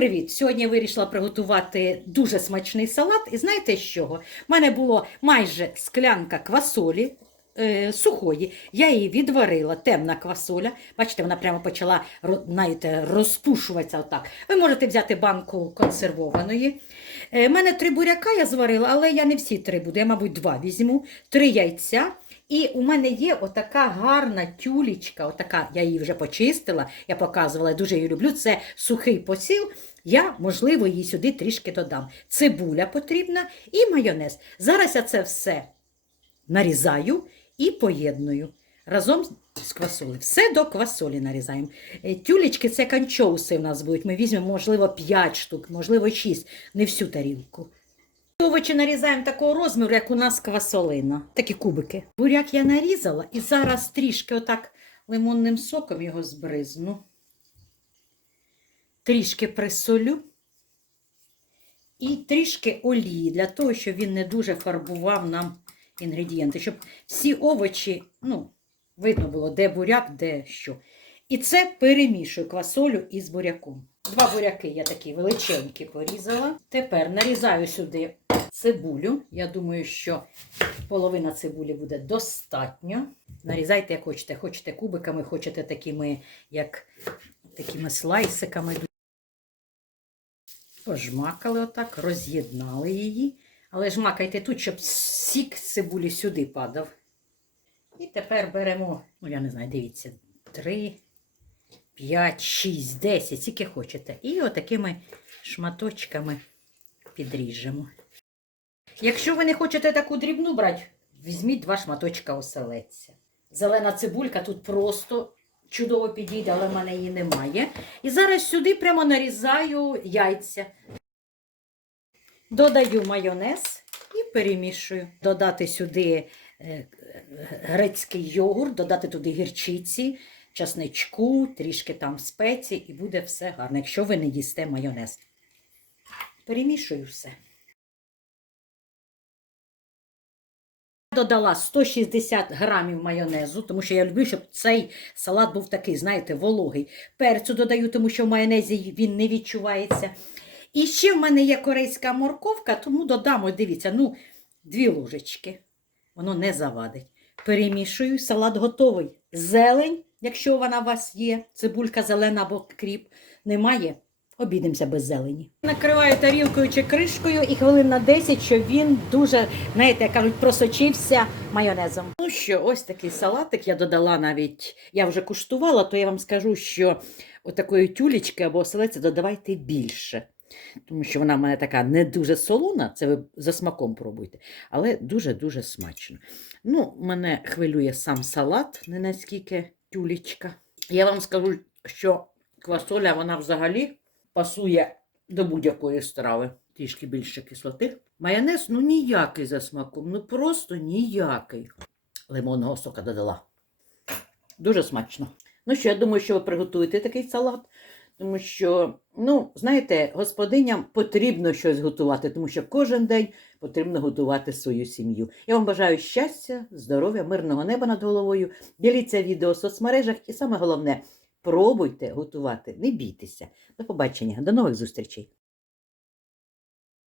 привіт! Сьогодні я вирішила приготувати дуже смачний салат. І знаєте з чого? У мене було майже склянка квасолі е, сухої. Я її відварила, темна квасоля. Бачите, вона прямо почала знаєте, розпушуватися отак. Ви можете взяти банку консервованої. У мене три буряка я зварила, але я не всі три буду, я, мабуть, два візьму, три яйця. І у мене є отака гарна тюлечка, отака, я її вже почистила, я показувала, я дуже її люблю. Це сухий посіл. Я, можливо, її сюди трішки додам. Цибуля потрібна і майонез. Зараз я це все нарізаю і поєдную разом з квасолею. Все до квасолі нарізаємо. Е, Тюлечки це канчоуси у нас будуть. Ми візьмемо, можливо, 5 штук, можливо, 6, не всю тарілку. Овочі нарізаємо такого розміру, як у нас квасолина. Такі кубики. Буряк я нарізала і зараз трішки отак лимонним соком його збризну. Трішки присолю. І трішки олії для того, щоб він не дуже фарбував нам інгредієнти, щоб всі овочі, ну, видно було, де буряк, де що. І це перемішую квасолю із буряком. Два буряки я такі величенькі порізала. Тепер нарізаю сюди цибулю. Я думаю, що половина цибулі буде достатньо. Нарізайте, як хочете. Хочете кубиками, хочете такими, як такими слайсиками. Пожмакали отак, роз'єднали її. Але жмакайте тут, щоб сік цибулі сюди падав. І тепер беремо, ну я не знаю, дивіться, 3, 5, 6, 10, скільки хочете. І отакими шматочками підріжемо. Якщо ви не хочете таку дрібну брати, візьміть два шматочка оселедця. Зелена цибулька тут просто чудово підійде, але в мене її немає. І зараз сюди прямо нарізаю яйця. Додаю майонез і перемішую. Додати сюди е, грецький йогурт, додати туди гірчиці, часничку, трішки там спецій, і буде все гарно, якщо ви не їсте майонез. Перемішую все. Додала 160 грамів майонезу, тому що я люблю, щоб цей салат був такий, знаєте, вологий. Перцю додаю, тому що в майонезі він не відчувається. І ще в мене є корейська морковка, тому додамо, дивіться, ну, дві ложечки. Воно не завадить. Перемішую, салат готовий. Зелень, якщо вона у вас є, цибулька зелена або кріп, немає. Обійдемося без зелені. Накриваю тарілкою чи кришкою і хвилин на 10, щоб він дуже, знаєте, як кажуть, просочився майонезом. Ну що, ось такий салатик я додала навіть, я вже куштувала, то я вам скажу, що отакої тюлечки або оселеця додавайте більше. Тому що вона в мене така не дуже солона, це ви за смаком пробуйте, але дуже-дуже смачно. Ну, мене хвилює сам салат, не наскільки тюлечка. Я вам скажу, що квасоля вона взагалі пасує до будь-якої страви. Трішки більше кислоти. Майонез ну ніякий за смаком, ну просто ніякий. Лимонного сока додала. Дуже смачно. Ну що, я думаю, що ви приготуєте такий салат. Тому що, ну, знаєте, господиням потрібно щось готувати, тому що кожен день потрібно готувати свою сім'ю. Я вам бажаю щастя, здоров'я, мирного неба над головою. Діліться відео в соцмережах і саме головне, пробуйте готувати, не бійтеся. До побачення, до нових зустрічей!